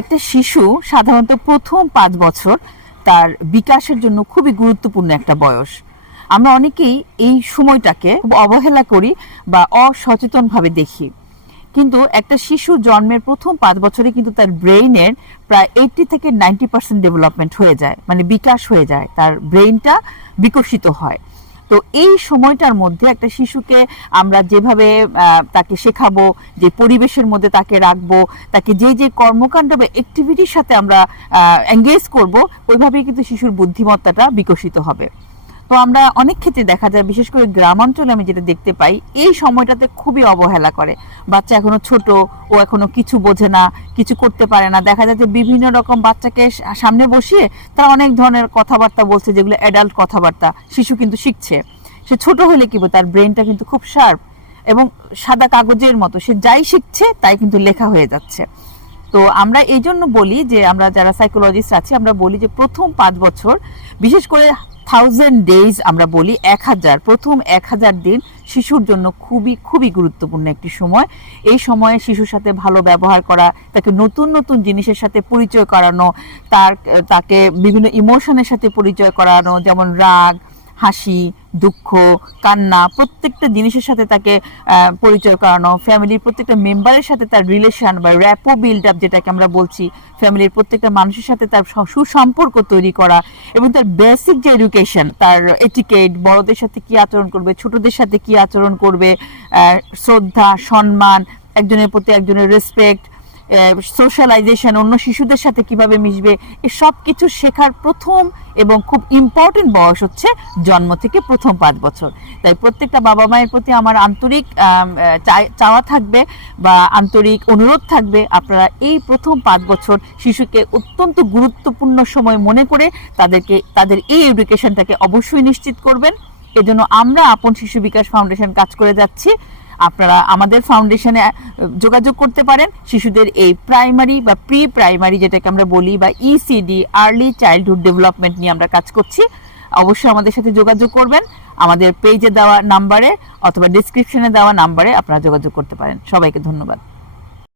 একটা শিশু সাধারণত প্রথম 5 বছর তার বিকাশের জন্য খুবই গুরুত্বপূর্ণ একটা বয়স। আমরা অনেকেই এই সময়টাকে খুব অবহেলা করি বা অসচেতনভাবে দেখি, কিন্তু একটা শিশু জন্মের প্রথম 5 বছরে কিন্তু তার ব্রেইনের প্রায় 80 থেকে 90% ডেভেলপমেন্ট হয়ে যায়, মানে বিকাশ হয়ে যায়, তার ব্রেইনটা বিকশিত হয়। তো এই সময়টার মধ্যে একটা শিশুকে আমরা যেভাবে তাকে শেখাবো, যে পরিবেশের মধ্যে তাকে রাখবো, তাকে যে যে কর্মকাণ্ড বা অ্যাক্টিভিটির সাথে আমরা এঙ্গেজ করব, ওইভাবেই কিন্তু শিশুর বুদ্ধিমত্তাটা বিকশিত হবে। তো আমরা অনেক ক্ষেত্রে দেখা যায়, বিশেষ করে গ্রামাঞ্চলে আমি যেটা দেখতে পাই, এই সময়টাতে খুবই অবহেলা করে। বাচ্চা এখনো ছোট, ও এখনো কিছু বোঝে না, কিছু করতে পারে না। দেখা যায় যে বিভিন্ন রকম বাচ্চাকে সামনে বসিয়ে তারা অনেক ধরনের কথাবার্তা বলছে, যেগুলো অ্যাডাল্ট কথাবার্তা। শিশু কিন্তু শিখছে, সে ছোট হলে কি তার ব্রেনটা কিন্তু খুব শার্প এবং সাদা কাগজের মতো, সে যাই শিখছে তাই কিন্তু লেখা হয়ে যাচ্ছে। তো আমরা এই জন্য বলি যে, আমরা যারা সাইকোলজিস্ট আছি, আমরা বলি যে প্রথম 5 বছর, বিশেষ করে 1000 days, আমরা বলি 1000, প্রথম 1000 দিন শিশুর জন্য খুবই খুবই গুরুত্বপূর্ণ একটি সময়। এই সময়ে শিশুর সাথে ভালো ব্যবহার করা, তাকে নতুন নতুন জিনিসের সাথে পরিচয় করানো, তাকে বিভিন্ন ইমোশনের সাথে পরিচয় করানো, যেমন রাগ, হাসি, দুঃখ, কান্না, প্রত্যেকটা জিনিসের সাথে তাকে পরিচয় করানো, ফ্যামিলির প্রত্যেকটা মেম্বারের সাথে তার রিলেশন বা র্যাপো বিল্ড আপ, যেটাকে আমরা বলছি, ফ্যামিলির প্রত্যেকটা মানুষের সাথে তার সুসম্পর্ক তৈরি করা, এবং তার বেসিক যে এডুকেশন, তার এটিকেট, বড়দের সাথে কি আচরণ করবে, ছোটদের সাথে কি আচরণ করবে, শ্রদ্ধা, সম্মান, একজনের প্রতি একজনের রেসপেক্ট, সোশ্যালাইজেশন, অন্য শিশুদের সাথে কিভাবে মিশবে, এই সব কিছু শেখার প্রথম এবং খুব ইম্পর্টেন্ট বয়স হচ্ছে জন্ম থেকে প্রথম 5 বছর। তাই প্রত্যেকটা বাবা মায়ের প্রতি আমার আন্তরিক চাওয়া থাকবে বা আন্তরিক অনুরোধ থাকবে, আপনারা এই প্রথম 5 বছর শিশুকে অত্যন্ত গুরুত্বপূর্ণ সময় মনে করে তাদের এই এডুকেশনটাকে অবশ্যই নিশ্চিত করবেন। এজন্য আমরা আপন শিশু বিকাশ ফাউন্ডেশন কাজ করে যাচ্ছি। আপনারা আমাদের ফাউন্ডেশনে যোগাযোগ করতে পারেন। শিশুদের এই প্রাইমারি বা প্রি প্রাইমারি, যেটাকে আমরা বলি, বা ইসিডি, আর্লি চাইল্ডহুড ডেভেলপমেন্ট নিয়ে আমরা কাজ করছি। অবশ্যই আমাদের সাথে যোগাযোগ করবেন। আমাদের পেজে দেওয়া নাম্বারে অথবা ডিসক্রিপশনে দেওয়া নাম্বারে আপনারা যোগাযোগ করতে পারেন। সবাইকে ধন্যবাদ।